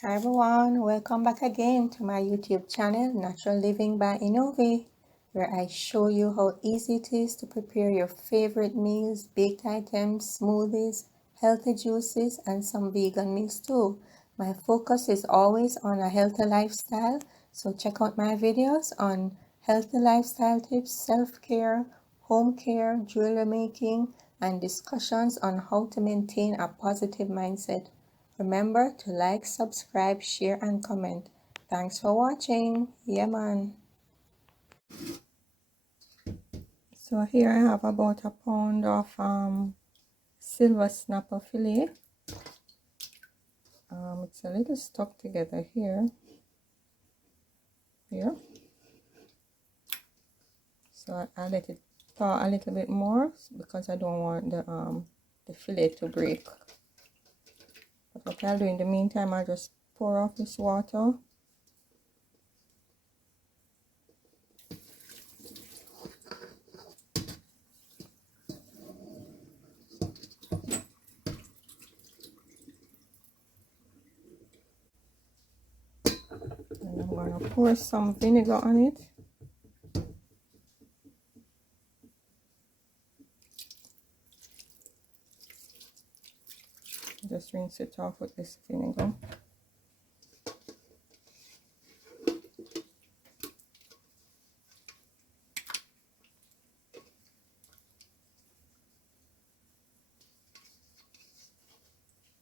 Hi everyone, welcome back again to my YouTube channel, Natural Living by Enovi, where I show you how easy it is to prepare your favorite meals, baked items, smoothies, healthy juices, and some vegan meals too. My focus is always on a healthy lifestyle, so check out my videos on healthy lifestyle tips, self-care, home care, jewelry making, and discussions on how to maintain a positive mindset. Remember to like, subscribe, share, and comment. Thanks for watching. Yeah, man. So here I have about a pound of silver snapper fillet. It's a little stuck together here. So I let it thaw a little bit more because I don't want the fillet to break. But what I'll do in the meantime, I'll just pour off this water. And I'm going to pour some vinegar on it. Just rinse it off with this vinegar.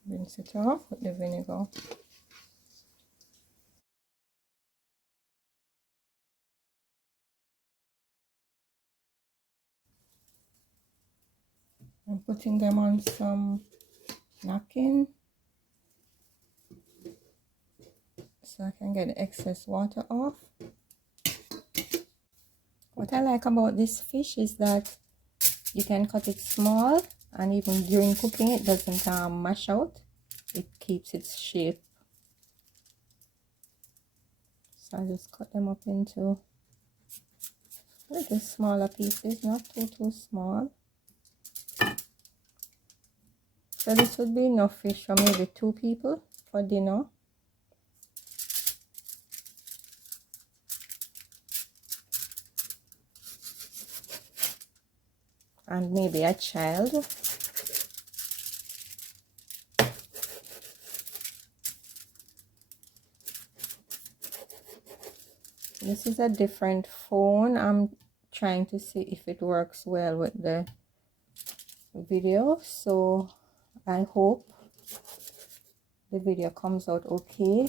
Rinse it off with the vinegar. I'm putting them on some napkin so I can get the excess water off. What I like about this fish is that you can cut it small, and even during cooking it doesn't mash out. It keeps its shape. So I just cut them up into little smaller pieces, not too small. So this would be enough fish for maybe 2 people for dinner. And maybe a child. This is a different phone. I'm trying to see if it works well with the video, so I hope the video comes out okay.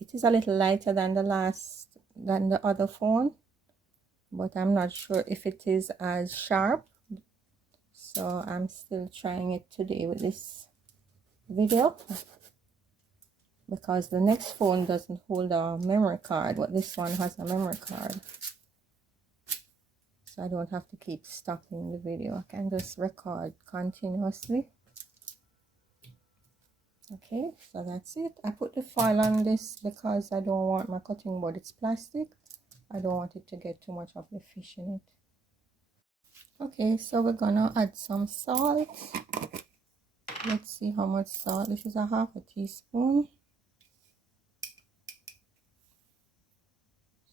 It is a little lighter than the other phone, but I'm not sure if it is as sharp, so I'm still trying it today with this video, because the next phone doesn't hold a memory card, but this one has a memory card, so I don't have to keep stopping the video. I can just record continuously. Okay, so that's it. I put the foil on this because I don't want my cutting board, it's plastic. I don't want it to get too much of the fish in it. Okay, so we're gonna add some salt. Let's see how much salt. This is a half a teaspoon.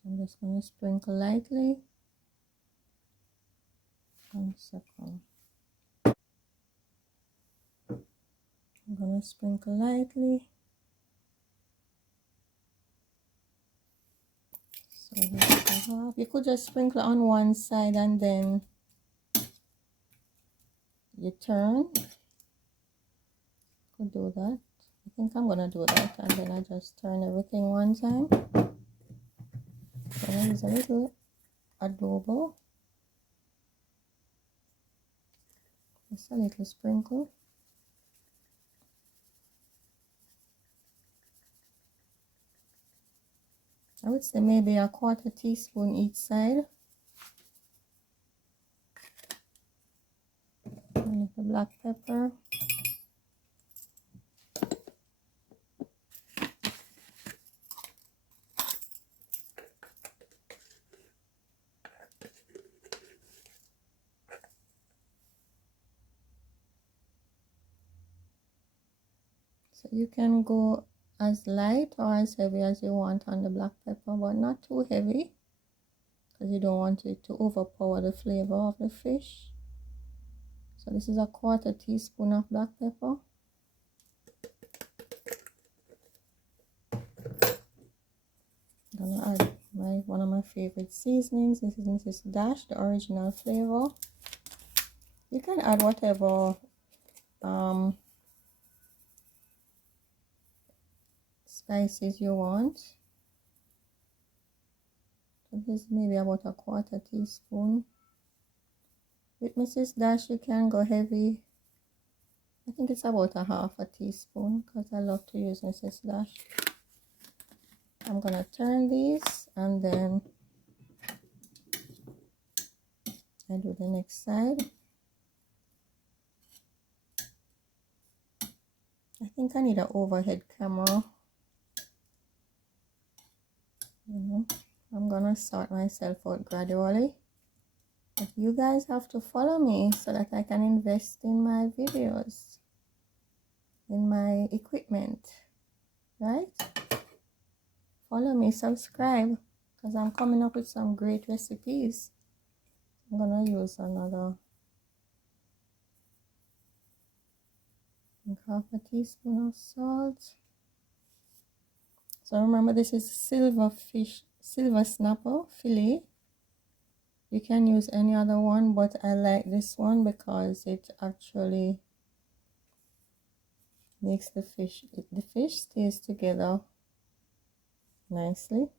So I'm just gonna sprinkle lightly. 1 second. I'm gonna sprinkle lightly. So that's a half. You could just sprinkle on one side and then you turn. Could do that. I think I'm gonna do that, and then I just turn everything one time. Then I use a little adobo, just a little sprinkle. I would say maybe a 1/4 teaspoon each side. A little black pepper. So you can go as light or as heavy as you want on the black pepper, but not too heavy because you don't want it to overpower the flavor of the fish. So this is a 1/4 teaspoon of black pepper. I'm gonna add one of my favorite seasonings. This is Mrs. Dash, the original flavor. You can add whatever spices you want. So this is maybe about a 1/4 teaspoon. With Mrs. Dash you can go heavy. I think it's about a 1/2 teaspoon because I love to use Mrs. Dash. I'm gonna turn these and then I do the next side. I think I need an overhead camera. I'm gonna sort myself out gradually. But you guys have to follow me so that I can invest in my videos, in my equipment, right? Follow me, subscribe, because I'm coming up with some great recipes. I'm gonna use another 1/2 teaspoon of salt. So remember, this is silver snapper fillet. You can use any other one, but I like this one because it actually makes the fish stays together nicely.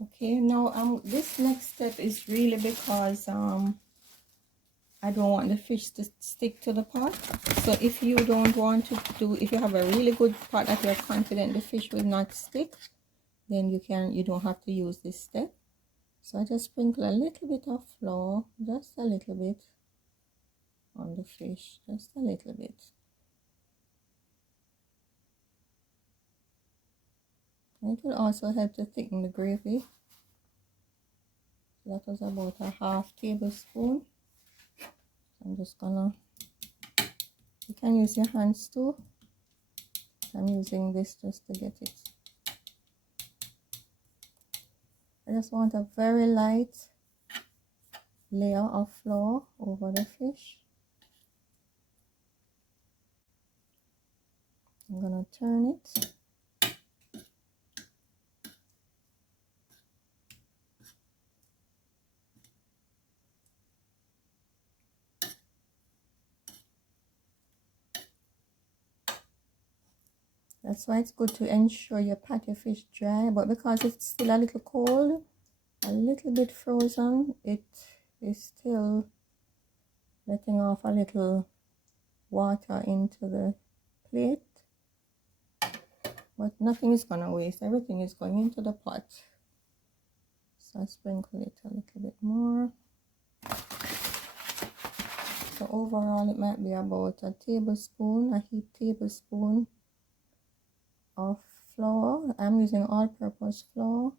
Okay, now this next step is really because I don't want the fish to stick to the pot. So if you don't want to if you have a really good pot that you're confident the fish will not stick, then you don't have to use this step. So I just sprinkle a little bit of flour, just a little bit on the fish, just a little bit. And it will also help to thicken the gravy. So that was about a 1/2 tablespoon. I'm just gonna, you can use your hands too. I'm using this just to get it. I just want a very light layer of flour over the fish. I'm gonna turn it. That's why it's good to ensure you pat your fish dry, but because it's still a little cold, a little bit frozen, it is still letting off a little water into the plate. But nothing is gonna waste, everything is going into the pot. So I sprinkle it a little bit more. So overall it might be about a heaped tablespoon of flour. I'm using all-purpose flour.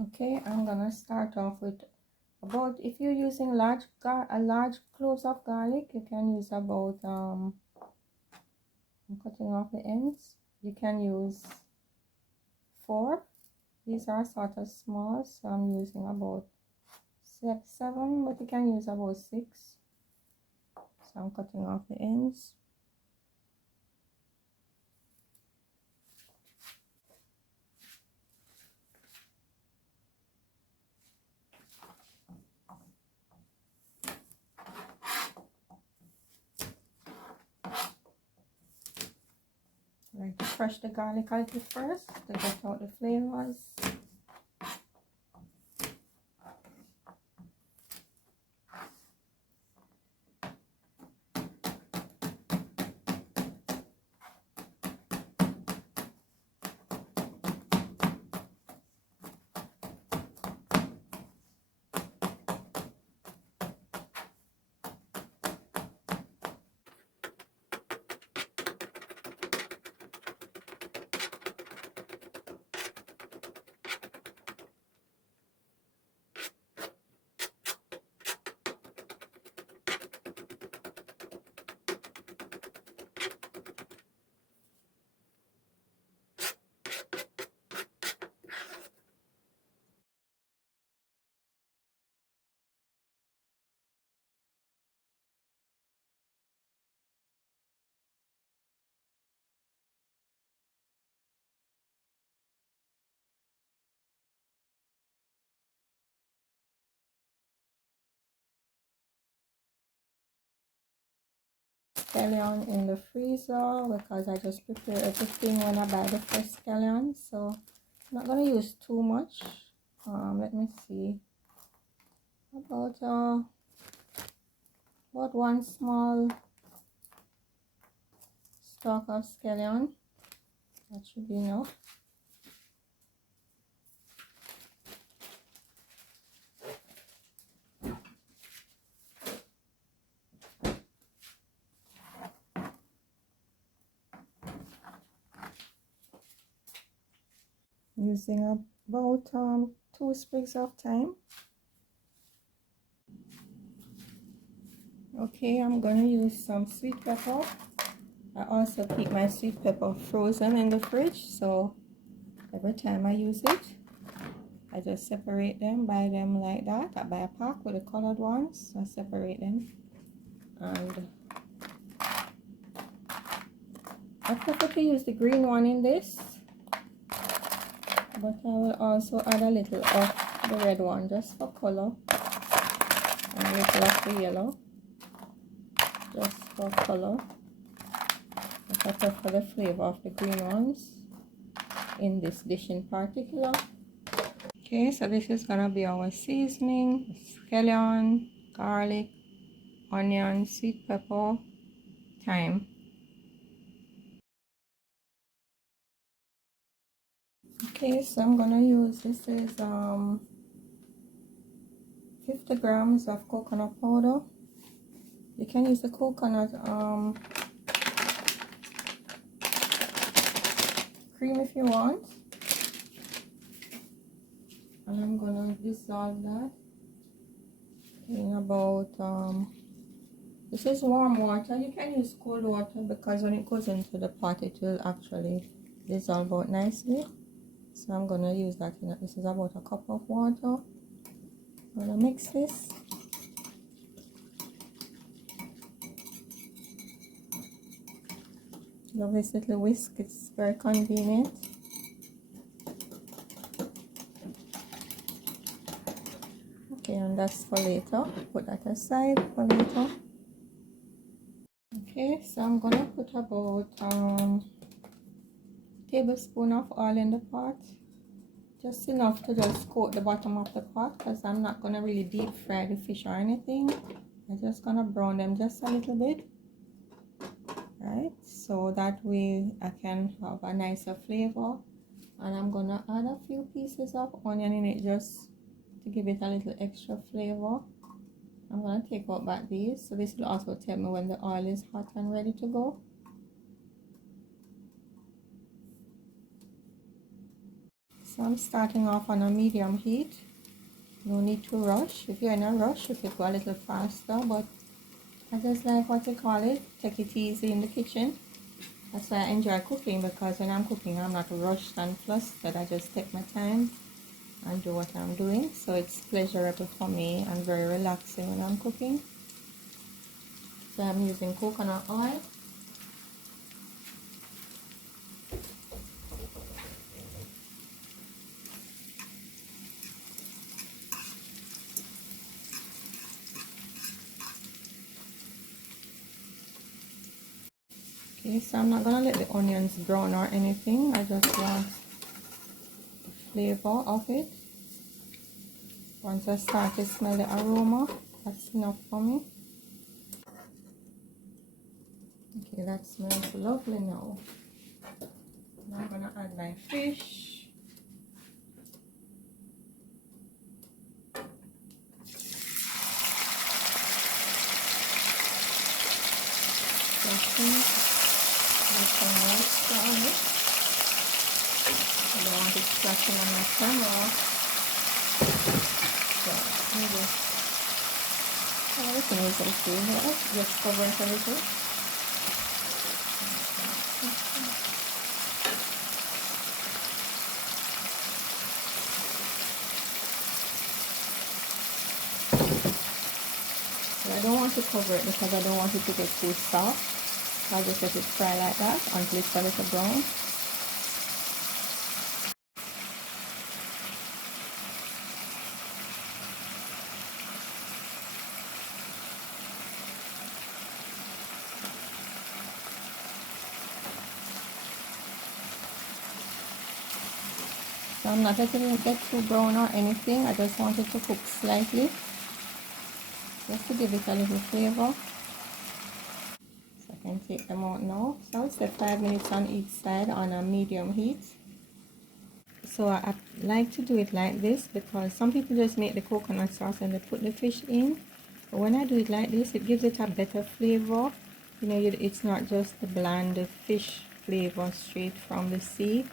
Okay, I'm gonna start off with about, if you're using a large cloves of garlic, you can use about I'm cutting off the ends. You can use 4. These are sort of small, so I'm using about 7, but you can use about 6. So I'm cutting off the ends. I like to crush the garlic a little first to get out the flavors. Scallion in the freezer because I just prepare everything when I buy the fresh scallion, so I'm not gonna use too much. Let me see, about one small stalk of scallion. That should be enough. Using about 2 sprigs of thyme. Okay, I'm gonna use some sweet pepper. I also keep my sweet pepper frozen in the fridge, so every time I use it, I just separate them, buy them like that. I buy a pack with the colored ones. I separate them, and I prefer to use the green one in this, but I will also add a little of the red one just for color, and a little of the yellow just for color. But I prefer the flavor of the green ones in this dish in particular. Okay, so this is gonna be our seasoning: scallion, garlic, onion, sweet pepper, thyme. Okay, so I'm gonna use, this is 50 grams of coconut powder. You can use the coconut cream if you want, and I'm gonna dissolve that in about this is warm water. You can use cold water because when it goes into the pot it will actually dissolve out nicely. So I'm gonna use that in this is about a cup of water. I'm gonna mix this. Love this little whisk, it's very convenient. Okay, and that's for later. Put that aside for later. Okay, so I'm gonna put about tablespoon of oil in the pot, just enough to just coat the bottom of the pot, because I'm not gonna really deep fry the fish or anything. I'm just gonna brown them just a little bit, right, so that way I can have a nicer flavor. And I'm gonna add a few pieces of onion in it just to give it a little extra flavor. I'm gonna take out back these, so this will also tell me when the oil is hot and ready to go. So I'm starting off on a medium heat. No need to rush. If you're in a rush, you could go a little faster, but I just like what you call it, take it easy in the kitchen. That's why I enjoy cooking, because when I'm cooking, I'm not rushed and flustered. I just take my time and do what I'm doing. So it's pleasurable for me and very relaxing when I'm cooking. So I'm using coconut oil. Okay, so I'm not gonna let the onions brown or anything. I just want the flavor of it. Once I start to smell the aroma, that's enough for me. Okay, that smells lovely now. Now I'm gonna add my fish. There's some moisture on it. I don't want it splashing on my camera. So maybe everything is okay here. Just cover it a little. So I don't want to cover it because I don't want it to get too soft. I'll just let it fry like that until it's a little brown. So I'm not letting it get too brown or anything. I just want it to cook slightly, just to give it a little flavor. So I can take them out now. So I would say 5 minutes on each side on a medium heat. So I like to do it like this because some people just make the coconut sauce and they put the fish in. But when I do it like this, it gives it a better flavor. You know, it's not just the bland fish flavor straight from the sea.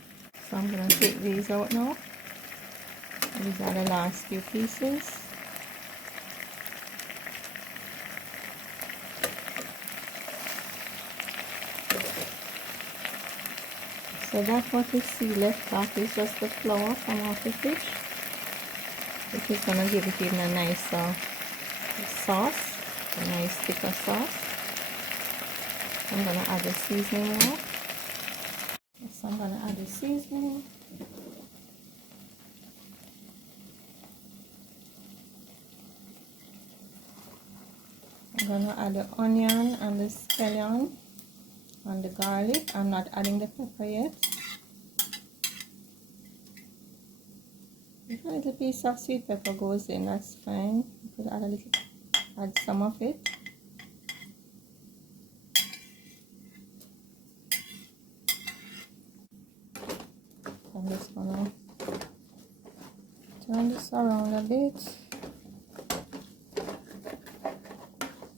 So I'm going to take these out now. These are the last few pieces. So that's what you see left back is just the flour from off the fish, which is going to give it even a nicer sauce, a nice thicker sauce. I'm going to add the seasoning now. So I'm going to add the seasoning. I'm going to add the onion and the scallion and the garlic. I'm not adding the pepper yet. If a little piece of sweet pepper goes in, that's fine. You could add some of it. I'm just gonna turn this around a bit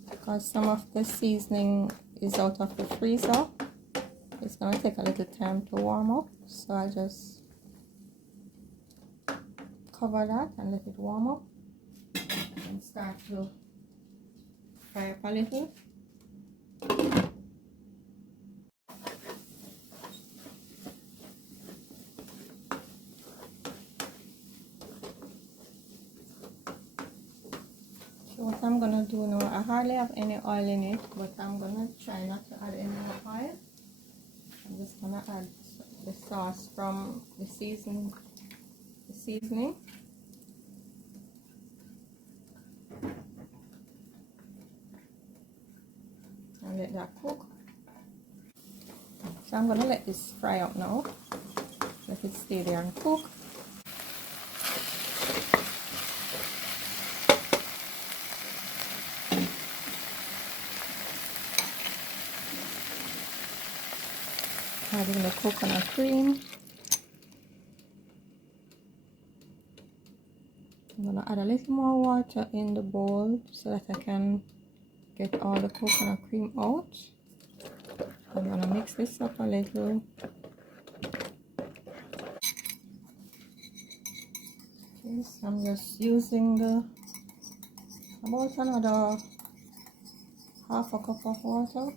because some of the seasoning is out of the freezer. It's gonna take a little time to warm up, so I just cover that and let it warm up and start to fry up a little. So what I'm gonna do now, I hardly have any oil in it, but I'm gonna try not to add any more oil. I'm just gonna add the sauce from the seasoning. And let that cook. So I'm gonna let this fry up now. Let it stay there and cook. Adding the coconut cream. I'm gonna add a little more water in the bowl so that I can get all the coconut cream out. I'm gonna mix this up a little. Okay, so I'm just using the about another half a cup of water.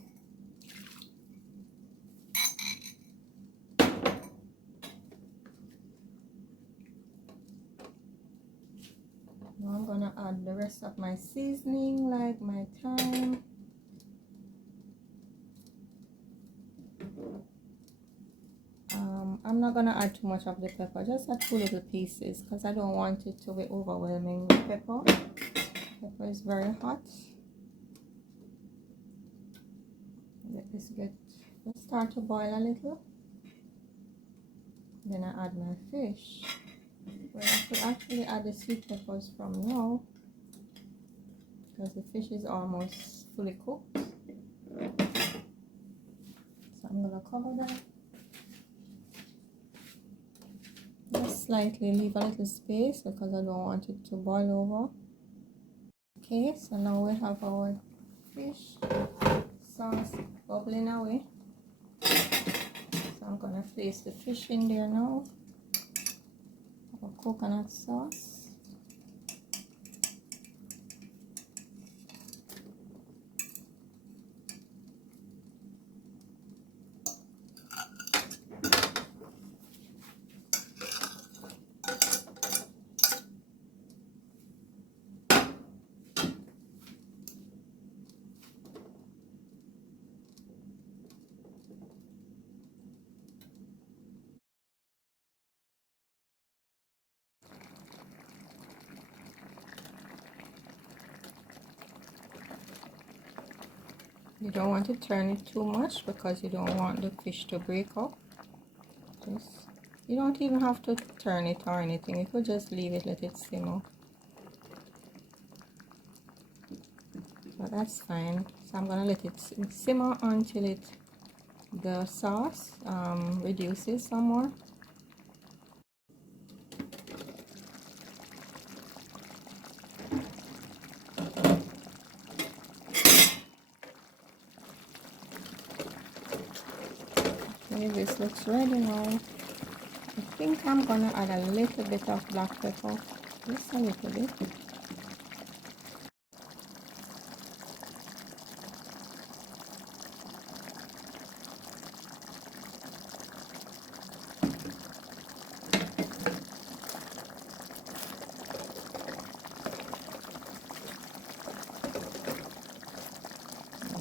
Now I'm gonna add the rest of my seasoning, like my thyme, I'm not gonna add too much of the pepper, just add 2 little pieces because I don't want it to be overwhelming with pepper. Pepper is very hot. Let this start to boil a little. Then I add my fish. Well, I could actually add the sweet peppers from now because the fish is almost fully cooked. So I'm gonna cover that. Just slightly leave a little space because I don't want it to boil over. Okay, so now we have our fish sauce bubbling away. So I'm gonna place the fish in there now. Our coconut sauce. You don't want to turn it too much because you don't want the fish to break up. You don't even have to turn it or anything. You could just leave it, let it simmer. But that's fine. So I'm gonna let it simmer until the sauce reduces some more. Okay, this looks ready now. I think I'm gonna add a little bit of black pepper, just a little bit.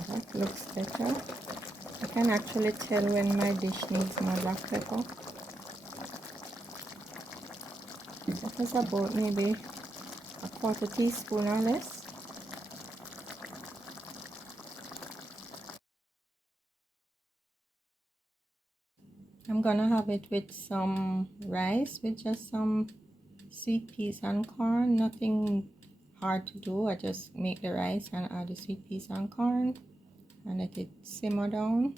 That looks better. I can actually tell when my dish needs more black pepper. That is about maybe a 1/4 teaspoon or less. I'm gonna have it with some rice, with just some sweet peas and corn. Nothing hard to do. I just make the rice and add the sweet peas and corn and let it simmer down.